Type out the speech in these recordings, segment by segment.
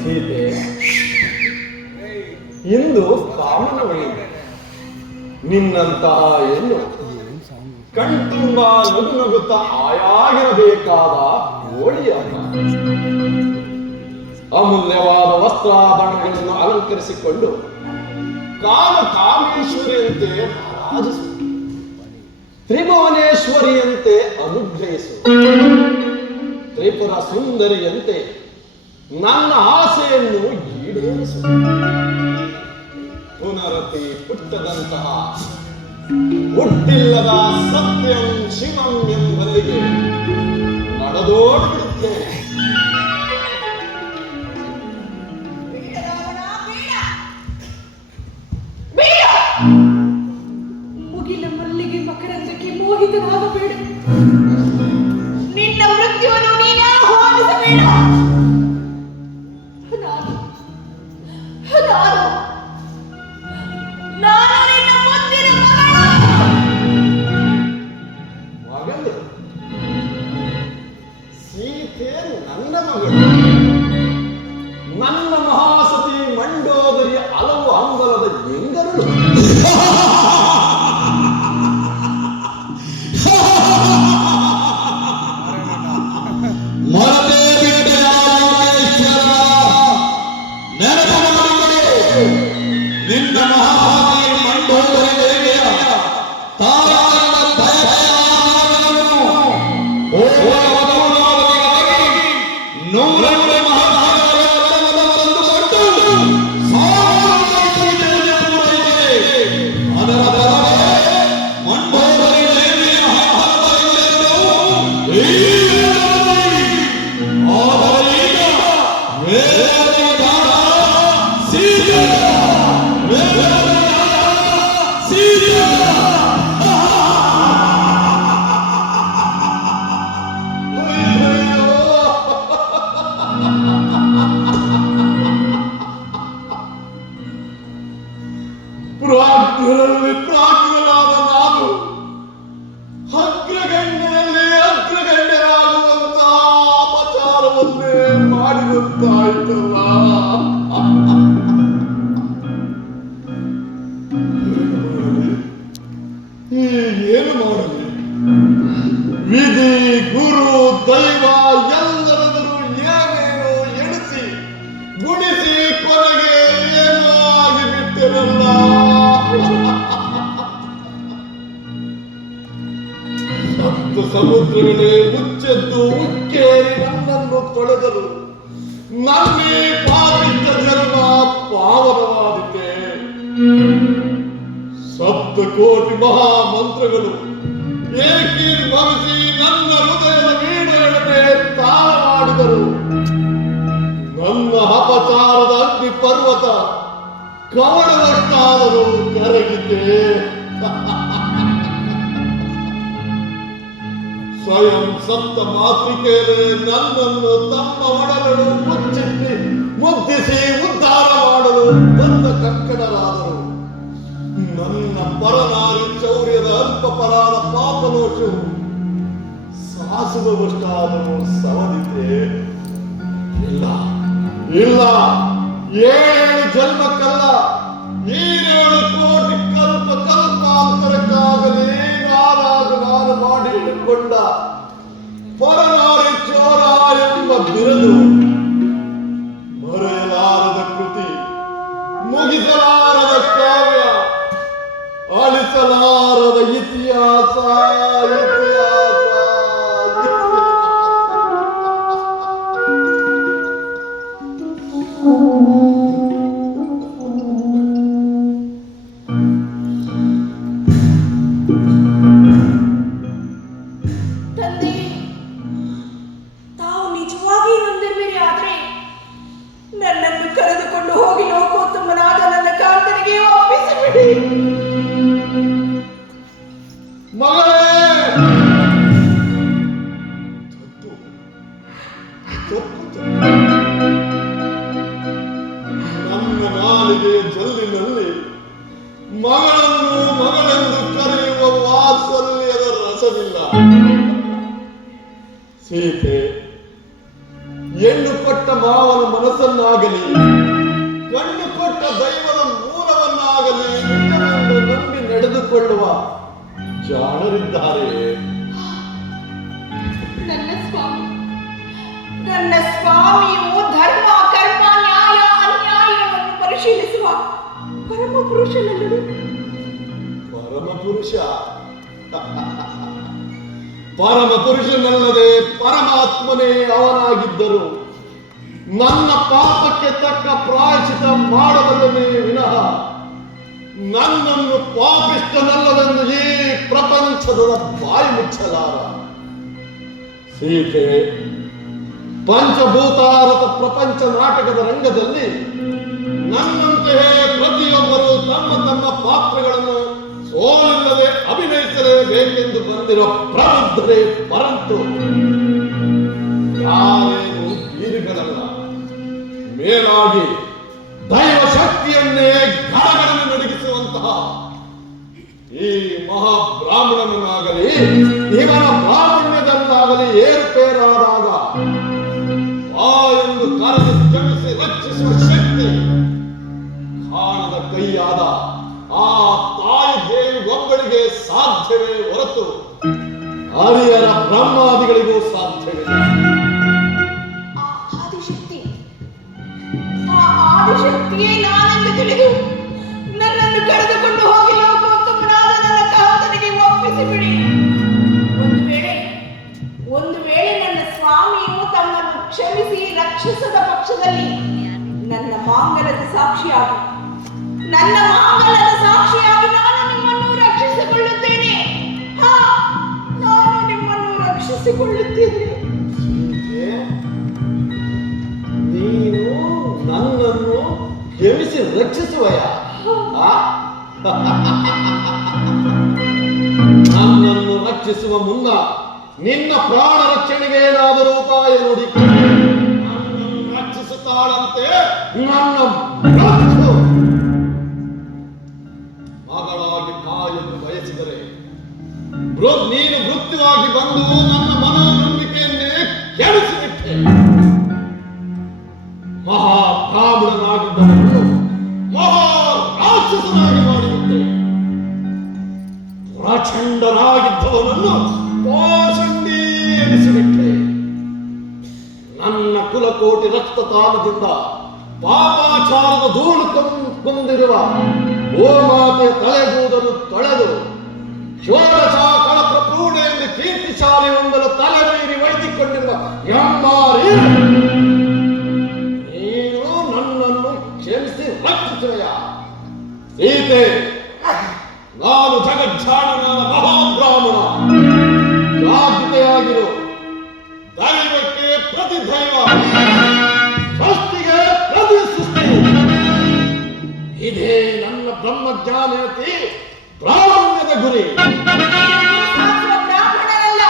ಸೀತೆ, ಇಂದು ಕಾಮನ ಬಳಿ ನಿನ್ನಂತಹ ಹೆಣ್ಣು ಕಣ್ತುಂಬ ನಗು ನಗುತ್ತಾ ಆಯಾಗಿರಬೇಕಾದ ಹೋಳಿಯಾಗ ಅಮೂಲ್ಯವಾದ ವಸ್ತ್ರಾಭರಣಗಳನ್ನು ಅಲಂಕರಿಸಿಕೊಂಡು ಕಾಮೇಶ್ವರಿಯಂತೆ ರಾಜಿಸು, ತ್ರಿಭುವನೇಶ್ವರಿಯಂತೆ ಅನುಗ್ರಹಿಸು, ತ್ರಿಪುರ ಸುಂದರಿಯಂತೆ ನನ್ನ ಆಸೆಯನ್ನು ಈಡೇರಿಸು. ಪುನರತಿ ಪುಟ್ಟದಂತಹ ಹುಟ್ಟಿಲ್ಲದ ಸತ್ಯಂ ಶಿವಂ ಎಂಬಲ್ಲಿಗೆ ನಡೆದೋಡಿಬಿಡುತ್ತೇನೆ. ಮುಗಿಲ ಮಲ್ಲಿಗೆ ಮಕರಂದಕ್ಕೆ ಮೋಹಿತನಾಗಬೇಡ. ನಿನ್ನ ಮೃತ್ಯುವನ್ನು ನೀನೇ ಆಹ್ವಾನಿಸಬೇಡ. ನಾನು ನಿನ್ನ ಮುಂದಿನ ಮಗಳು. ಸೀತೆ ನನ್ನ ಮಗಳು. ನನ್ನ ಮಹಾಸತಿ ಮಂಡೋದರಿಯ ಹಲವು ಅಂಬಲದ ಎಂಗರಳು. ನಿನ್ನ ಮಹಾಸತಿ ಮಂಡೋದರಿಗೆ ಪ್ರಾಜ್ಞರಾದ ನಾನು ಅಗ್ರಗಣ್ಯನಲ್ಲಿ ಅಗ್ರಗಣ್ಯರಾಗುವಂತ ಅಪಚಾರವನ್ನೇ ಮಾಡಿದಂತಾಯ್ತಲ್ಲ. ಏನು ಮಾಡಲಿ? ವಿಧಿ, ಗುರು, ದೈವ ಎಲ್ಲರೆದುರು ಏನೇನೋ ಎಣಿಸಿ ಗುಣಿಸಿ ಕೊನೆಗೆ ಏನೋ ಆಗಿಬಿಟ್ಟಿರಲ್ಲ. ಸಪ್ತ ಸಮುದ್ರಗಳೇ ಮುಚ್ಚೆದ್ದು ಉಕ್ಕೇರಿ ನನ್ನನ್ನು ತೊಳೆದರು. ನನ್ನೇ ಪಾಪಿಷ್ಟ ಜನ್ಮ ಪಾವನವಾದಿತೆ. ಸಪ್ತ ಕೋಟಿ ಮಹಾಮಂತ್ರಗಳು ಏಕೀಭವಿಸಿ ನನ್ನ ಹೃದಯದ ವೀಣೆಗಳನ್ನೇ ತಾಳ ಮಾಡಿದರು. ನನ್ನ ಅಪಚಾರದ ಅಗ್ನಿ ಪರ್ವತ ಕವಳದಷ್ಟಾದರೂ ಕರಗಿದೆ. ಸ್ವಯಂ ಸಪ್ತ ಮಾತೃಕೆಯೇ ನನ್ನನ್ನು ತಮ್ಮ ಒಡಲನ್ನು ಮುದ್ದಿಸಿ ಉದ್ಧಾರ ಮಾಡಲು ಬಂದ ಕಕ್ಕಡರಾದರು. ನನ್ನ ಪರನಾರಿ ಚೌರ್ಯದ ಅಲ್ಪಪರಾದ ಪಾಪದೋಷವು ಸಾಸುವಷ್ಟಾದರೂ ಸವದಿತೆ. ಇಲ್ಲ ಇಲ್ಲ, 7 ಜನ್ಮಕ್ಕಲ್ಲ, 7 ಕೋಟಿ ಕಲ್ಪಾಂತರಕ್ಕಾಗಲಿ ನಾನು ಮಾಡಿಕೊಂಡ ಪರನಾರಿ ಚೋರ ಎಂಬ ಬಿರುದು ಮರೆಯಲಾರದ ಕೃತಿ, ಮುಗಿಸಲಾರದ ಕಾವ್ಯ, ಅಳಿಸಲಾರದ ಇತಿಹಾಸ. ನಮ್ಮ ನಾಲಿಗೆ ಜಲ್ಲಿನಲ್ಲಿ ಮಗಳನ್ನು ಮಗಳೆಂದು ಕರೆಯುವ ವಾತ್ಸಲ್ಯದ ರಸವಿಲ್ಲ. ಸೀತೆ ಹೆಣ್ಣು ಕೊಟ್ಟ ಮಾವನ ಮನಸ್ಸನ್ನಾಗಲಿ ಕಣ್ಣು ಕೊಟ್ಟ ದೈವದ ಮೂಲವನ್ನಾಗಲಿ ನಿಜವೆಂದು ನಂಬಿ ನಡೆದುಕೊಳ್ಳುವ ಜಾಣರಿದ್ದಾರೆ. ನನ್ನ ಸ್ವಾಮಿಯು ಧರ್ಮ ಕರ್ಮ ನ್ಯಾಯ ಅನ್ಯಾಯವನ್ನು ಪರಿಶೀಲಿಸುವ ಪರಮ ಪುರುಷನಲ್ಲದೆ. ಪರಮ ಪುರುಷ ಪರಮ ಪುರುಷನಲ್ಲದೆ ಪರಮಾತ್ಮನೇ ಅವನಾಗಿದ್ದರು ನನ್ನ ಪಾಪಕ್ಕೆ ತಕ್ಕ ಪ್ರಾಯಶ್ಚಿತ ಮಾಡಬಲ್ಲನೇ ವಿನಃ ನನ್ನನ್ನು ಪಾಪಿಷ್ಟನಲ್ಲವೆಂದು ಈ ಪ್ರಪಂಚದ ಬಾಯಿ ಮುಚ್ಚಲಾರ. ಸೀತೆ ಪಂಚಭೂತಾರತ ಪ್ರಪಂಚ ನಾಟಕದ ರಂಗದಲ್ಲಿ ನನ್ನಂತೆಯೇ ಪ್ರತಿಯೊಬ್ಬರು ತಮ್ಮ ತಮ್ಮ ಪಾತ್ರಗಳನ್ನು ಸೋಲಿಲ್ಲದೆ ಅಭಿನಯಿಸಲೇಬೇಕೆಂದು ಬಂದಿರುವ ಪ್ರಬುದ್ಧರೇ ಪರಂತು ಯಾರೇನು ಬೀರುಗಳಲ್ಲ. ಮೇಲಾಗಿ ದೈವ ಶಕ್ತಿಯನ್ನೇ ಗಡಗಡನೆ ನಡಗಿಸುವಂತಹ ಈ ಮಹಾಬ್ರಾಹ್ಮಣನಾಗಲಿ ಇವನ ಬ್ರಾಹ್ಮಣ್ಯದಲ್ಲಾಗಲಿ ಏರುಪೇರಾದಾಗ ಎಂದು ಕರೆದು ಕ್ಷಮಿಸಿ ರಕ್ಷಿಸುವ ಶಕ್ತಿ ಕಾಣದ ಕೈಯಾದ ಆ ತಾಯಿ ದೇವಿ ಒಬ್ಬಳಿಗೆ ಸಾಧ್ಯವೇ ಹೊರತು ಹರಿಯರ ಬ್ರಹ್ಮಾದಿಗಳಿಗೂ ಸಾಧ್ಯವಿಲ್ಲ. ಆದಿಶಕ್ತಿಯೇ ನಾನೆಂದು ತಿಳಿದು ನನ್ನನ್ನು ಕರೆದುಕೊಂಡು ಹೋಗಿ ಲೋಕೋತ್ತಮನಾದ ನನ್ನ ಕಾಂತನಿಗೆ ಒಪ್ಪಿಸಿಬಿಡಿ. ಒಂದು ವೇಳೆ ನನ್ನ ಸ್ವಾಮಿಯು ತಮ್ಮನ್ನು ಕ್ಷಮಿಸಿ ರಕ್ಷಿಸದ ಪಕ್ಷದಲ್ಲಿ ನನ್ನ ಮಾಂಗಲ್ಯದ ಸಾಕ್ಷಿಯಾಗಿ ನಾನು ನಿಮ್ಮನ್ನು ರಕ್ಷಿಸಿಕೊಳ್ಳುತ್ತೇನೆ. ನಾನು ನಿಮ್ಮನ್ನು ರಕ್ಷಿಸಿಕೊಳ್ಳುತ್ತೇನೆ. ನೀನು ನನ್ನನ್ನು ಕ್ಷಮಿಸಿ ರಕ್ಷಿಸುವಯ? ನನ್ನನ್ನು ರಕ್ಷಿಸುವ ಮುನ್ನ ನಿನ್ನ ಪ್ರಾಣ ರಕ್ಷಣೆಗೆ ಏನಾದರೂ ಉಪಾಯ ನೋಡಿ. ನನ್ನನ್ನು ರಕ್ಷಿಸುತ್ತಾಳಂತೆ ನನ್ನ ಮಗಳಾಗಿ ಕಾಯನ್ನು ಬಯಸಿದರೆ ನೀನು ಮೃತ್ಯುವಾಗಿ ಬಂದು ನನ್ನ ಮನೋನಂಬಿಕೆಯನ್ನೇ ಕೆಡಿಸಿಬಿಟ್ಟೆ. ಮಹಾಬ್ರಾಹ್ಮಣನಾಗಿದ್ದವನು ಮಹಾ ರಾಕ್ಷಸನಾಗಿ ಮಾಡಿಬಿಟ್ಟೆ. ಪ್ರಚಂಡನಾಗಿದ್ದವನನ್ನು ಪಾಷಂಡಿ ಎನಿಸಿಬಿಟ್ಟೆ. ನನ್ನ ಕುಲಕೋಟಿ ರಕ್ತತಾನದಿಂದ ಪಾಪಾಚಾರದ ಧೂಳು ಕೊಂದಿರುವ ಗೋಮಾತೆ ತಲೆಗೂದಲು ತೊಳೆದು ಷೋಡಶ ಕಳಪ ಪ್ರೌಢ ಎಂದು ಕೀರ್ತಿಶಾಲಿ ಒಂದರ ತಲೆ ಮೀರಿ ವೈದಿಕೊಂಡಿರುವ ಯಮ್ಮಾರಿ ನೀನು ನನ್ನನ್ನು ಕ್ಷಮಿಸಿ ರಕ್ಷಿಸುವೆಯ? ಸೀತೆ, ನಾನು ಜಗಜ್ಜಾಣನಾದ ಮಹಾಬ್ರಾಹ್ಮಣ. ಜಾಗೃತೆಯಾಗಿರು. ದೈವಕ್ಕೆ ಪ್ರತಿ ದೈವ, ಸೃಷ್ಟಿಗೆ ಪ್ರತಿ ಸೃಷ್ಟಿ. ಇದೇ ನನ್ನ ಬ್ರಹ್ಮಜ್ಞಾನಯತಿ ಪ್ರಾರಂಭದ ಗುರಿ. ಬ್ರಾಹ್ಮಣರಲ್ಲ,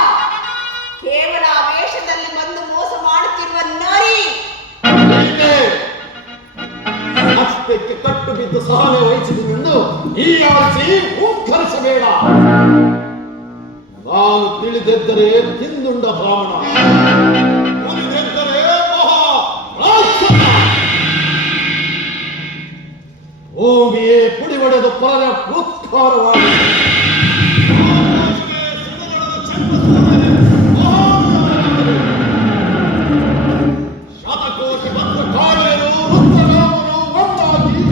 ಕೇವಲ ವೇಷದಲ್ಲಿ ಬಂದು ಮೋಸ ಮಾಡುತ್ತಿರುವ ನಾರಿ. ಅಷ್ಟಕ್ಕೆ ಕಟ್ಟು ಬಿದ್ದು ಸಹನೆ ವಹಿಸಿದೆಂದು ಈ ಆಳಿಸಿ ಉದ್ಧರಿಸಬೇಡ. ನಾನು ತಿಳಿದೆದ್ದರೆ ತಿಂದುಂಡ ಬ್ರಾಹ್ಮಣ, ಉಳಿದೆದ್ದರೆ ಮಹಾ ರಾಕ್ಷಸ. ಭೂಮಿಯೇ ಪುಡಿಬಡೆದು ಪರ ಉತ್ಕಾರವಾಗಿ ಶತಕೋಟಿ ಭಕ್ತ ಕಾಳೆಯರು ರುದ್ರರಾಮರು ಒಂದಾಗಿ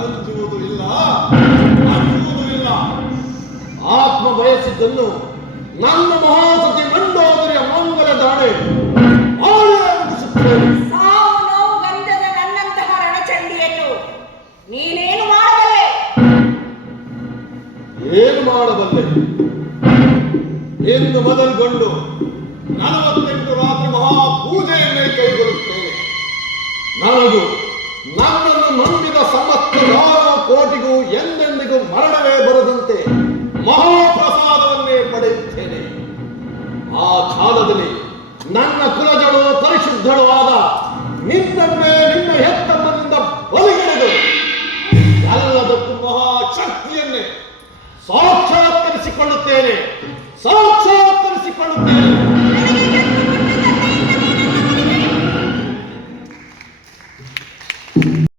ಅಂಜುವುದು ಇಲ್ಲ. ಆತ್ಮ ಬಯಸಿದ್ದನ್ನು ನನ್ನ ಮಹಾಸತಿ ಮಂಡೋದರಿಯ ಮಂಗಲ ದಾಣೆ ಆಳುತ್ತಿದ್ದೇನೆ. ಸಾವು ನೋವು ಗಂಧದ ನನ್ನಂತಹ ರಣಚಂಡಿಯನ್ನು ನೀನೇನು ಮಾಡಬಲ್ಲೆ? ಏನು ಮಾಡಬಲ್ಲೆ? ಎಂದು ಮೊದಲುಗೊಂಡು 48 ರಾತ್ರಿ ಮಹಾಪೂಜೆಯನ್ನೇ ಕೈಗೊಳ್ಳುತ್ತೇನೆ. ನನಗೂ ನನ್ನನ್ನು ನಂಬಿದ ಸಮಸ್ತ ಕೋಟಿಗೂ ಎಂದೆಂದಿಗೂ ಮರಣವೇ ಬರದಂತೆ ಮಹಾಪ್ರಸಾದವನ್ನೇ ಪಡೆಯುತ್ತೇನೆ. ಆ ಕಾಲದಲ್ಲಿ ನನ್ನ ಕುಲಜಳು ಪರಿಶುದ್ಧಳು ಆದ ನಿನ್ನನ್ನೇ ನಿನ್ನ ಹೆತ್ತಮ್ಮನಿಂದ ಬಲಿಗಿಳಿದು ಎಲ್ಲದಕ್ಕೂ ಮಹಾಶಕ್ತಿಯನ್ನೇ ಸಾಕ್ಷಾತ್ಕರಿಸಿಕೊಳ್ಳುತ್ತೇನೆ.